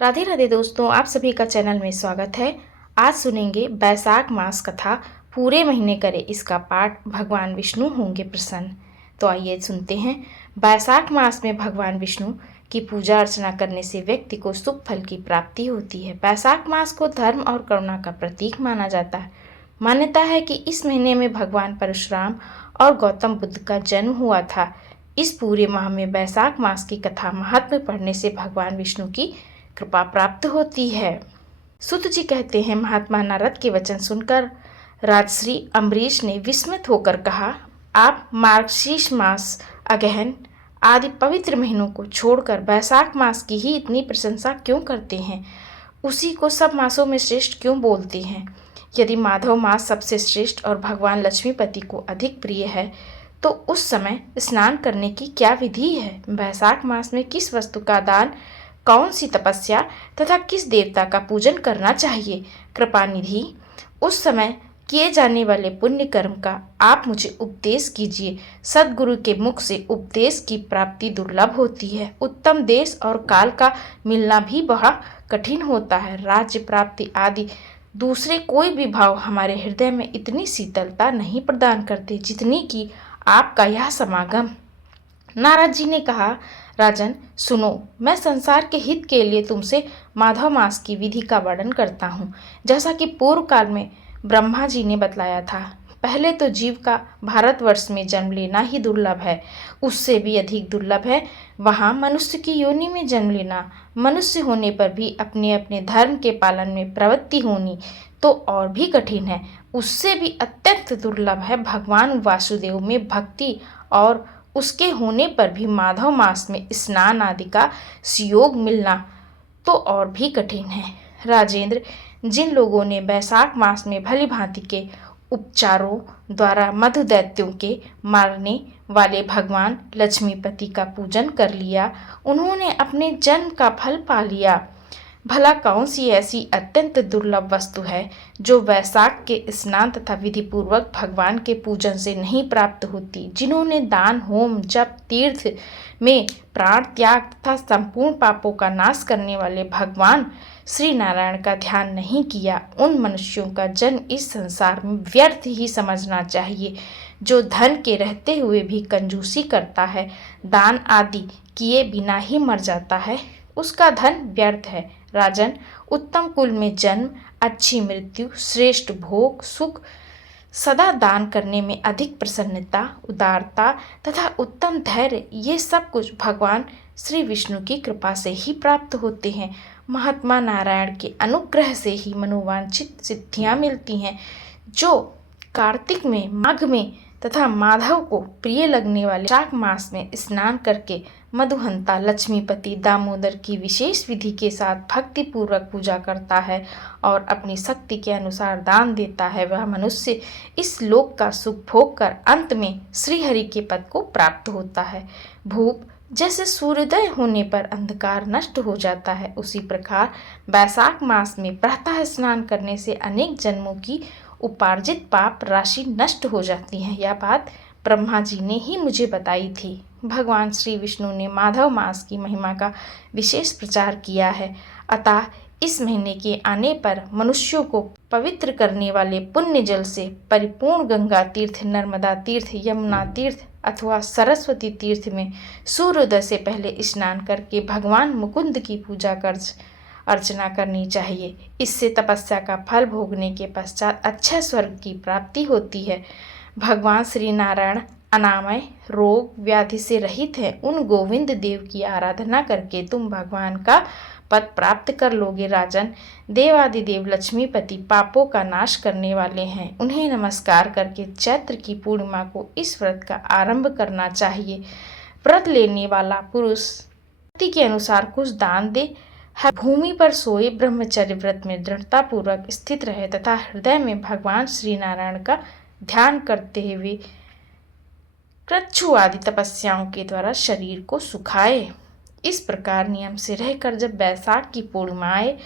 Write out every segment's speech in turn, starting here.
राधे राधे दोस्तों, आप सभी का चैनल में स्वागत है। आज सुनेंगे बैसाख मास कथा। पूरे महीने करे इसका पाठ, भगवान विष्णु होंगे प्रसन्न। तो आइए सुनते हैं। बैसाख मास में भगवान विष्णु की पूजा अर्चना करने से व्यक्ति को शुभ फल की प्राप्ति होती है। बैसाख मास को धर्म और करुणा का प्रतीक माना जाता है। मान्यता है कि इस महीने में भगवान परशुराम और गौतम बुद्ध का जन्म हुआ था। इस पूरे माह में बैसाख मास की कथा महात्म्य पढ़ने से भगवान विष्णु की कृपा प्राप्त होती है। सुत जी कहते हैं, महात्मा नारद के वचन सुनकर राजश्री अम्बरीश ने विस्मित होकर कहा, आप मार्गशीर्ष मास, अगहन आदि पवित्र महीनों को छोड़कर बैसाख मास की ही इतनी प्रशंसा क्यों करते हैं? उसी को सब मासों में श्रेष्ठ क्यों बोलते हैं? यदि माधव मास सबसे श्रेष्ठ और भगवान लक्ष्मीपति को अधिक प्रिय है, तो उस समय स्नान करने की क्या विधि है? बैसाख मास में किस वस्तु का दान, कौन सी तपस्या तथा किस देवता का पूजन करना चाहिए? कृपा निधि, उस समय किए जाने वाले पुण्य कर्म का आप मुझे उपदेश कीजिए। सद्गुरु के मुख से उपदेश की प्राप्ति दुर्लभ होती है। उत्तम देश और काल का मिलना भी बड़ा कठिन होता है। राज्य प्राप्ति आदि दूसरे कोई भी भाव हमारे हृदय में इतनी शीतलता नहीं प्रदान करते जितनी कि आपका यह समागम। नारद जी ने कहा, राजन सुनो, मैं संसार के हित के लिए तुमसे माधव मास की विधि का वर्णन करता हूँ। जैसा कि पूर्व काल में ब्रह्मा जी ने बतलाया था, पहले तो जीव का भारतवर्ष में जन्म लेना ही दुर्लभ है। उससे भी अधिक दुर्लभ है वहाँ मनुष्य की योनि में जन्म लेना। मनुष्य होने पर भी अपने अपने धर्म के पालन में प्रवृत्ति होनी तो और भी कठिन है। उससे भी अत्यंत दुर्लभ है भगवान वासुदेव में भक्ति, और उसके होने पर भी माधव मास में स्नान आदि का सुयोग मिलना तो और भी कठिन है। राजेंद्र, जिन लोगों ने बैसाख मास में भली भांति के उपचारों द्वारा मधु दैत्यों के मारने वाले भगवान लक्ष्मीपति का पूजन कर लिया, उन्होंने अपने जन्म का फल पा लिया। भला कौन सी ऐसी अत्यंत दुर्लभ वस्तु है जो वैशाख के स्नान तथा विधि पूर्वक भगवान के पूजन से नहीं प्राप्त होती? जिन्होंने दान, होम, जप, तीर्थ में प्राण त्याग तथा संपूर्ण पापों का नाश करने वाले भगवान श्री नारायण का ध्यान नहीं किया, उन मनुष्यों का जन्म इस संसार में व्यर्थ ही समझना चाहिए। जो धन के रहते हुए भी कंजूसी करता है, दान आदि किए बिना ही मर जाता है, उसका धन व्यर्थ है। राजन, उत्तम कुल में जन्म, अच्छी मृत्यु, श्रेष्ठ भोग, सुख, सदा दान करने में अधिक प्रसन्नता, उदारता तथा उत्तम धैर्य, ये सब कुछ भगवान श्री विष्णु की कृपा से ही प्राप्त होते हैं। महात्मा नारायण के अनुग्रह से ही मनोवांछित सिद्धियां मिलती हैं। जो कार्तिक में, माघ में तथा माधव को प्रिय लगने वाले वैशाख मास में स्नान करके मधुहंता लक्ष्मीपति दामोदर की विशेष विधि के साथ भक्ति पूर्वक पूजा करता है और अपनी शक्ति के अनुसार दान देता है, वह मनुष्य इस लोक का सुख भोग कर अंत में श्रीहरि के पद को प्राप्त होता है। भूप जैसे सूर्योदय होने पर अंधकार नष्ट हो जाता है, उसी प्रकार बैसाख मास में प्रातः स्नान करने से अनेक जन्मों की उपार्जित पाप राशि नष्ट हो जाती है। यह बात ब्रह्मा जी ने ही मुझे बताई थी। भगवान श्री विष्णु ने माधव मास की महिमा का विशेष प्रचार किया है। अतः इस महीने के आने पर मनुष्यों को पवित्र करने वाले पुण्य जल से परिपूर्ण गंगा तीर्थ, नर्मदा तीर्थ, यमुना तीर्थ अथवा सरस्वती तीर्थ में सूर्योदय से पहले स्नान करके भगवान मुकुंद की पूजा कर अर्चना करनी चाहिए। इससे तपस्या का फल भोगने के पश्चात अच्छे स्वर्ग की प्राप्ति होती है। भगवान श्री नारायण अनामय, रोग व्याधि से रहित है। उन गोविंद देव की आराधना करके तुम भगवान का पद प्राप्त कर लोगे। राजन, देवादिदेव लक्ष्मीपति पापों का नाश करने वाले हैं। उन्हें नमस्कार करके चैत्र की पूर्णिमा को इस व्रत का आरंभ करना चाहिए। व्रत लेने वाला पुरुष शक्ति के अनुसार कुछ दान दे, भूमि पर सोए ब्रह्मचर्य व्रत में दृढ़ता पूर्वक स्थित रहे तथा हृदय में भगवान श्री नारायण का ध्यान करते हुए कृच्छ्रु आदि तपस्याओं के द्वारा शरीर को सुखाए। इस प्रकार नियम से रहकर जब बैसाख की पूर्णिमा आए,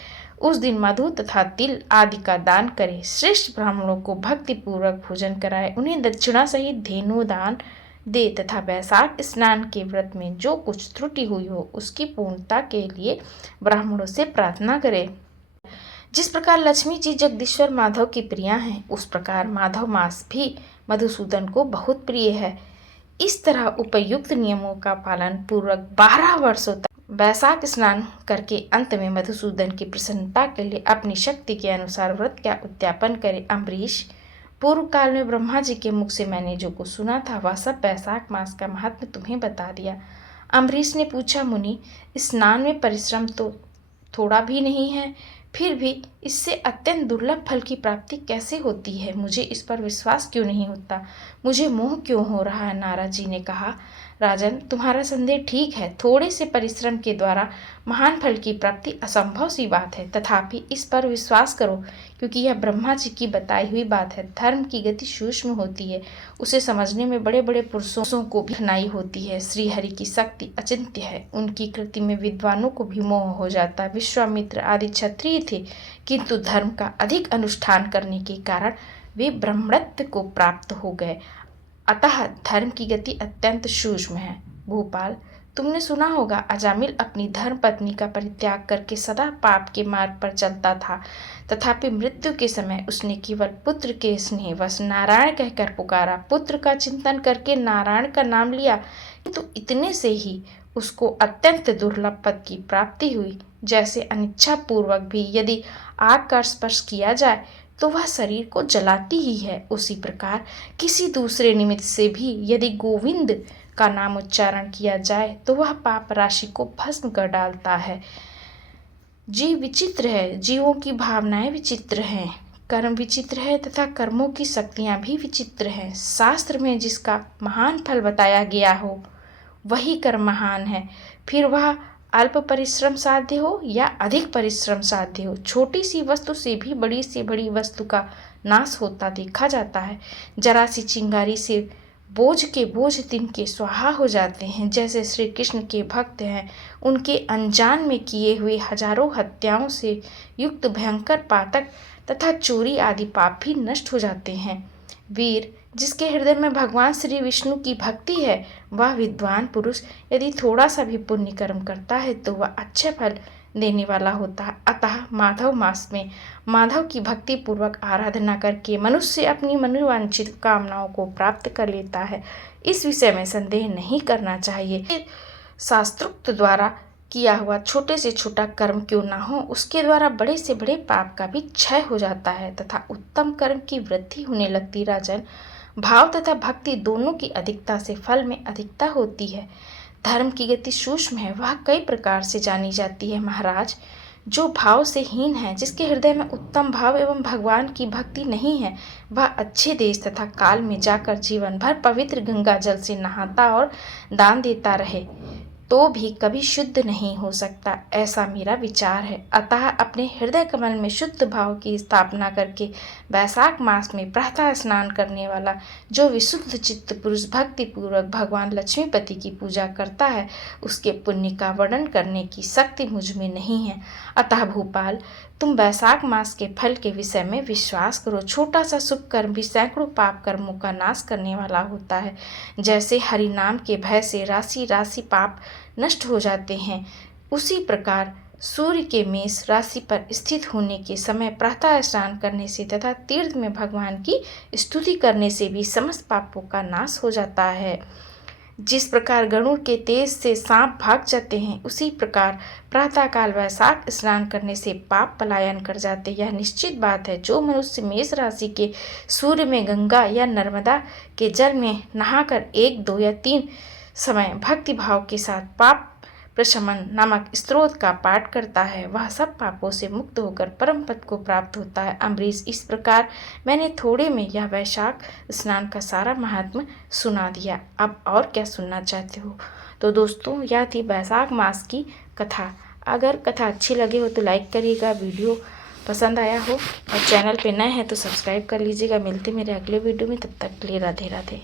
उस दिन मधु तथा तिल आदि का दान करे। श्रेष्ठ ब्राह्मणों को भक्ति पूर्वक भोजन कराए। उन्हें दक्षिणा सहित धेनु दान दे तथा वैशाख स्नान के व्रत में जो कुछ त्रुटि हुई हो उसकी पूर्णता के लिए ब्राह्मणों से प्रार्थना करे। जिस प्रकार लक्ष्मी जी जगदीश्वर माधव की प्रिया हैं, उस प्रकार माधव मास भी मधुसूदन को बहुत प्रिय है। इस तरह उपयुक्त नियमों का पालन पूर्वक 12 वर्षों तक वैशाख स्नान करके अंत में मधुसूदन की प्रसन्नता के लिए अपनी शक्ति के अनुसार व्रत का उद्यापन करे। अम्बरीश, पूर्व काल में ब्रह्मा जी के मुख से मैंने जो कुछ सुना था वह सब वैशाख मास का महत्व तुम्हें बता दिया। अम्बरीश ने पूछा, मुनि, स्नान में परिश्रम तो थोड़ा भी नहीं है, फिर भी इससे अत्यंत दुर्लभ फल की प्राप्ति कैसे होती है? मुझे इस पर विश्वास क्यों नहीं होता? मुझे मोह क्यों हो रहा है? नारद जी ने कहा, राजन, तुम्हारा संदेह ठीक है। थोड़े से परिश्रम के द्वारा महान फल की प्राप्ति असंभव सी बात है, तथापि इस पर विश्वास करो, क्योंकि यह ब्रह्मा जी की बताई हुई बात है। धर्म की गति सूक्ष्म होती है, उसे समझने में बड़े बड़े पुरुषों को भी कठिनाई होती है। श्री हरि की शक्ति अचिंत्य है, उनकी कृति में विद्वानों को भी मोह हो जाता। विश्वामित्र आदि क्षत्रिय थे, किंतु धर्म का अधिक अनुष्ठान करने के कारण वे ब्रह्मत्व को प्राप्त हो गए। अतः धर्म की गति अत्यंत सूक्ष्म है। भूपाल, तुमने सुना होगा, अजामिल अपनी धर्म पत्नी का परित्याग करके सदा पाप के मार्ग पर चलता था, तथापि मृत्यु के समय उसने केवल पुत्र के स्नेहवश नारायण कहकर पुकारा। पुत्र का चिंतन करके नारायण का नाम लिया, किंतु इतने से ही उसको अत्यंत दुर्लभ पद की प्राप्ति हुई। जैसे अनिच्छा पूर्वक भी यदि आग का स्पर्श किया जाए तो वह शरीर को जलाती ही है, उसी प्रकार किसी दूसरे निमित्त से भी यदि गोविंद का नाम उच्चारण किया जाए तो वह पाप राशि को भस्म कर डालता है। जीव विचित्र है, जीवों की भावनाएं विचित्र हैं, कर्म विचित्र है तथा कर्मों की शक्तियां भी विचित्र हैं। शास्त्र में जिसका महान फल बताया गया हो वही कर्म महान है, फिर वह अल्प परिश्रम साध्य हो या अधिक परिश्रम साध्य हो। छोटी सी वस्तु से बड़ी वस्तु का नाश होता देखा जाता है। जरा सी चिंगारी से बोझ के बोझ तिनके स्वाहा हो जाते हैं। जैसे श्री कृष्ण के भक्त हैं, उनके अनजान में किए हुए हजारों हत्याओं से युक्त भयंकर पातक तथा चोरी आदि पाप भी नष्ट हो जाते हैं। वीर, जिसके हृदय में भगवान श्री विष्णु की भक्ति है, वह विद्वान पुरुष यदि थोड़ा सा भी पुण्य कर्म करता है तो वह अच्छे फल देने वाला होता है। अतः माधव मास में माधव की भक्ति पूर्वक आराधना करके मनुष्य अपनी मनोवांछित कामनाओं को प्राप्त कर लेता है। इस विषय में संदेह नहीं करना चाहिए। शास्त्रोक्त द्वारा किया हुआ छोटे से छोटा कर्म क्यों ना हो, उसके द्वारा बड़े से बड़े पाप का भी क्षय हो जाता है तथा उत्तम कर्म की वृद्धि होने लगती। राजन, भाव तथा भक्ति दोनों की अधिकता से फल में अधिकता होती है। धर्म की गति सूक्ष्म है, वह कई प्रकार से जानी जाती है। महाराज, जो भाव से हीन है, जिसके हृदय में उत्तम भाव एवं भगवान की भक्ति नहीं है, वह अच्छे देश तथा काल में जाकर जीवन भर पवित्र गंगा जल से नहाता और दान देता रहे तो भी कभी शुद्ध नहीं हो सकता, ऐसा मेरा विचार है। अतः अपने हृदय कमल में शुद्ध भाव की स्थापना करके वैशाख मास में प्रातः स्नान करने वाला जो विशुद्ध चित्त पुरुष भक्ति पूर्वक भगवान लक्ष्मीपति की पूजा करता है, उसके पुण्य का वर्णन करने की शक्ति मुझ में नहीं है। अतः भूपाल, तुम वैशाख मास के फल के विषय में विश्वास करो। छोटा सा शुभ कर्म भी सैकड़ों पाप कर्मों का नाश करने वाला होता है। जैसे हरि नाम के भय से राशि राशि पाप नष्ट हो जाते हैं, उसी प्रकार सूर्य के मेष राशि पर स्थित होने के समय प्रातः स्नान करने से तथा तीर्थ में भगवान की स्तुति करने से भी समस्त पापों का नाश हो जाता है। जिस प्रकार गरुड़ के तेज से सांप भाग जाते हैं, उसी प्रकार प्रातःकाल वैशाख स्नान करने से पाप पलायन कर जाते। यह निश्चित बात है। जो मनुष्य मेष राशि के सूर्य में, गंगा या नर्मदा के जल में नहाकर 1, 2 या 3 समय भक्ति भाव के साथ पाप प्रशमन नामक स्तोत्र का पाठ करता है, वह सब पापों से मुक्त होकर परम पद को प्राप्त होता है। अम्बरीश, इस प्रकार मैंने थोड़े में यह वैशाख स्नान का सारा महात्म्य सुना दिया। अब और क्या सुनना चाहते हो? तो दोस्तों, यह थी वैशाख मास की कथा। अगर कथा अच्छी लगे हो तो लाइक करिएगा, वीडियो पसंद आया हो और चैनल पे नए हैं तो सब्सक्राइब कर लीजिएगा। मिलते मेरे अगले वीडियो में, तब तक के लिए राधे राधे।